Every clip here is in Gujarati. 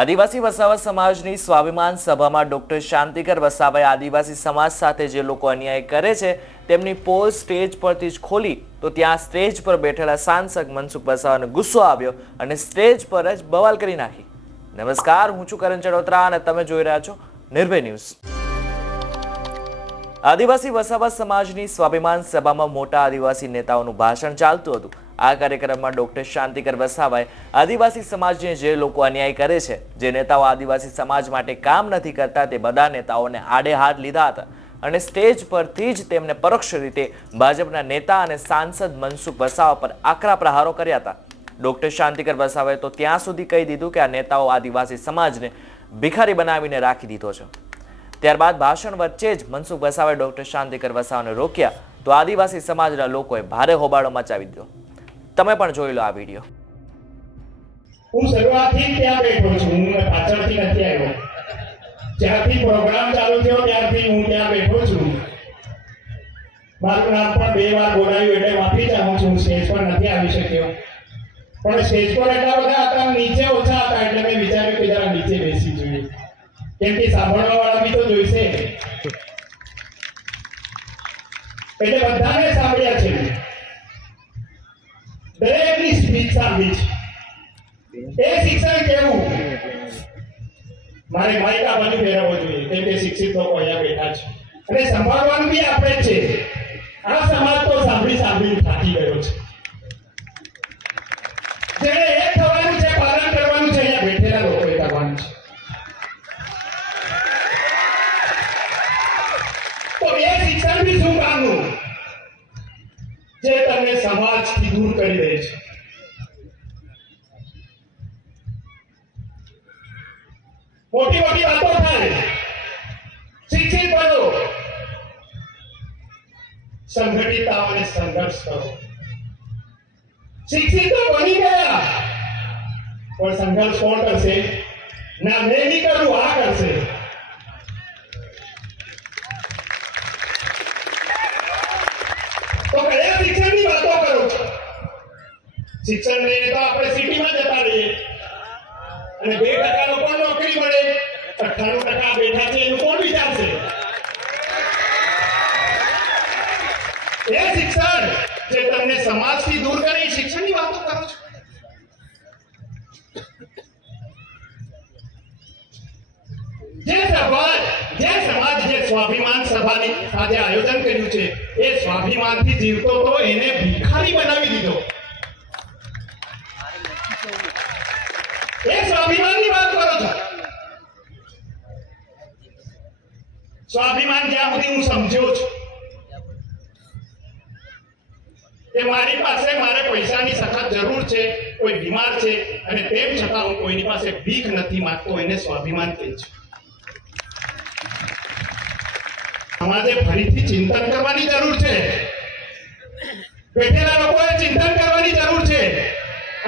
આદિવાસી વસાવા સમાજની સ્વાભિમાન સભામાં ડોક્ટર શાંતિકર વસાવાએ આદિવાસી સમાજ સાથે જે લોકો અન્યાય કરે છે, તેમની પોલ સ્ટેજ પરથી જ ખોલી તો ત્યાં સ્ટેજ પર બેઠેલા સાંસદ મનસુખ વસાવાનો ગુસ્સો આવ્યો અને સ્ટેજ પર જ બવાલ કરી નાખી. નમસ્કાર, હું છું કરણ ચડોત્રા અને તમે જોઈ રહ્યા છો નિર્ભય ન્યૂઝ. આદિવાસી વસાવા સમાજની સ્વાભિમાન સભામાં મોટા આદિવાસી નેતાઓનું ભાષણ ચાલતું હતું. આ કાર્યક્રમમાં ડોક્ટર શાંતિકર વસાવાએ આદિવાસી સમાજને જે લોકો અન્યાય કરે છે, જે નેતાઓ આદિવાસી સમાજ માટે કામ નથી કરતા, તે બધા નેતાઓને આડે હાથ લીધા હતા અને સ્ટેજ પરથી જ તેમને પરોક્ષ રીતે ભાજપના નેતા અને સાંસદ મનસુખ વસાવા પર આકરા પ્રહારો કર્યા હતા. ડોક્ટર શાંતિકર વસાવાએ તો ત્યાં સુધી કહી દીધું કે આ નેતાઓ આદિવાસી સમાજને ભિખારી બનાવીને રાખી દીધો છે. ત્યારબાદ ભાષણ વચ્ચે જ મનસુખ વસાવાએ ડોક્ટર શાંતિકર વસાવાને રોક્યા તો આદિવાસી સમાજના લોકોએ ભારે હોબાળો મચાવી દીધો. તમે પણ જોઈ લો આ વીડિયો હું શરૂઆતથી ત્યાં બેઠો છું. હું પાછળથી નથી આવ્યો. જ્યારથી પ્રોગ્રામ ચાલુ થયો, ત્યારથી હું ત્યાં બેઠો છું. મારું નામ પણ બે વાર બોલાયું એટલે માફી ચાહું છું. સ્ટેજ પર નથી આવી શક્યો. પણ સ્ટેજ પર એટલા બધા હતા, નીચે ઓછા હતા, એટલે મેં વિચાર્યું કે જરા નીચે બેસી જોઈએ. કેમ કે સાંભળવા વાળા બી તો જોઈશે. એટલે બધાને સાંભળી છે. એ શિક્ષણ કેવું? મારે માયકા બાજુ ફેરવવો જોઈએ, કેમ કે શિક્ષિત લોકો અહીંયા બેઠા છે. અને સંભાળવાનું બી આપણે છે. આ સમાજ તો સાંભળી સાંભળી થાકી ગયો છે જેને એક થવાનું છે પાલન કરવાનું છે અહીંયા બેઠેલા લોકોએ કરવાનું છે તો એ શિક્ષણ બી શું કામનું જે તમને સમાજથી દૂર કરી દે છે મોટી મોટી વાતો થાય. શિક્ષિત બનો. સંગઠિત અને સંઘર્ષ કરો. શિક્ષિત તો બની ગયા. પણ સંઘર્ષ કોણ કરશે? ના, મેં નહીં કરું આ કરશે. તો કયા શિક્ષણની વાતો કરો. શિક્ષણ લઈને તો આપણે સિટીમાં જતા રહીએ. અને બે ટકા લોકો નોકરી મળે અઠ્ઠાણું ટકા બેઠા છે, એનું કોણ વિચારશે? એ શિક્ષણ જે તમને સમાજથી દૂર કરે શિક્ષણની વાતો કરો છો? જે સભા જે સમાજ જે સ્વાભિમાન સભાની આજે આયોજન કર્યું છે, એ સ્વાભિમાનથી જીવતો તો એને ભિખારી બનાવી દીધો એ સ્વાભિમાનની વાત કરો છો? સ્વાભિમાન જ્યાં સુધી હું સમજ્યો છું. કે મારી પાસે મારે પૈસાની સખત જરૂર છે, કોઈ બીમાર છે, અને તેમ છતાં હું કોઈની પાસે ભીખ નથી માંગતો, એને સ્વાભિમાન કહે છે. સમાજે ફરીથી ચિંતન કરવાની જરૂર છે. બેઠેલા લોકોએ ચિંતન કરવાની જરૂર છે.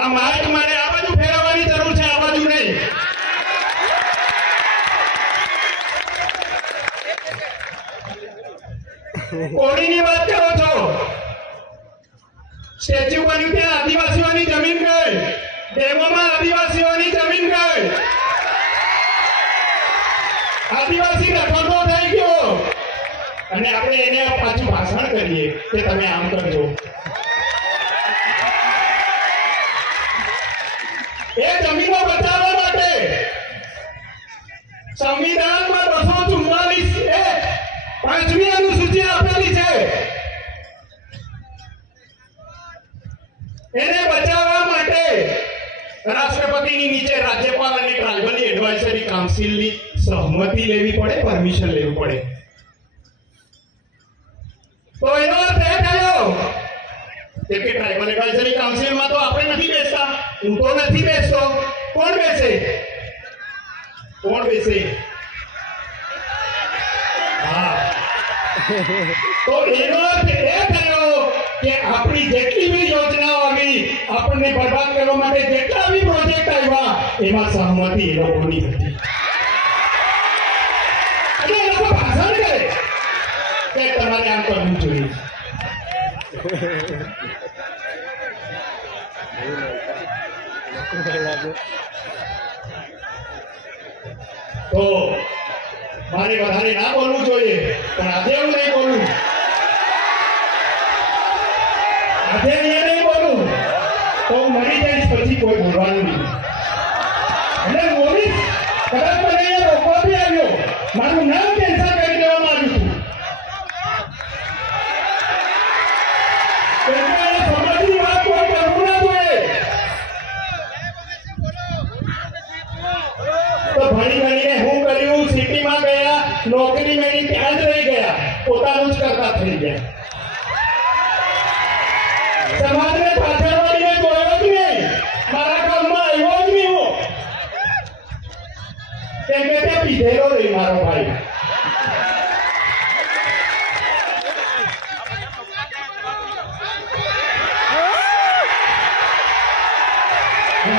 આ માર્ગ મારે આ બાજુ ફેરવવાની જરૂર છે આ બાજુ નહીં કોણીની વાત કરો છો સ્ટેચ્યુ બન્યું ત્યાં આદિવાસીઓની જમીન ગઈ ડેમોમાં આદિવાસીઓની જમીન ગઈ આદિવાસી રખડતો થઈ ગયો. અને આપણે એને પાછું ભાષણ કરીએ કે તમે આમ કરજો. એ જમીનો બચાવવા માટે સંવિધાનમાં બસો ચુમ્માલીસ એ પાંચમી અનુસૂચિ આપેલી છે એને બચાવવા માટે રાષ્ટ્રપતિની નીચે રાજ્યપાલ અને ટ્રાઇબલ એડવાઇઝરી કાઉન્સિલની સહમતિ લેવી પડે, પરમિશન લેવી પડે. તો એનો અર્થ એ થયો કે ટ્રાઇબલ એડવાઇઝરી કાઉન્સિલમાં તો આપણે નથી બેસતા, હું તો નથી બેસતો. કોણ બેસે? કોણ બેસે? હા. તો એનો અર્થ એ થયો કે આપણી જેટલી બી યોજનાઓ આવી, આપણને બરબાદ કરવા માટે જેટલા બી પ્રોજેક્ટ આવ્યા, એમાં સહમતી એ લોકોની હતી તમારે આમ કરવું જોઈએ. તો મારે વધારે ના બોલવું જોઈએ, પણ આજે એવું નહીં બોલવું આજે અહીંયા નહીં બોલું. તો મરી જઈશ પછી કોઈ બોલવાનું નહીં.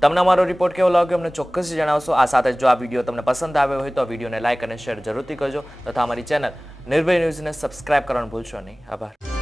તમને અમારો રિપોર્ટ કેવો લાગ્યો અમને ચોક્કસ જણાવશો. આ સાથે જો આ વીડિયો તમને પસંદ આવ્યો હોય તો આ વિડીયોને લાઇક અને શેર જરૂરથી કરજો. તથા અમારી ચેનલ નિર્ભય ન્યૂઝને સબસ્ક્રાઇબ કરવાનું ભૂલશો નહીં. આભાર.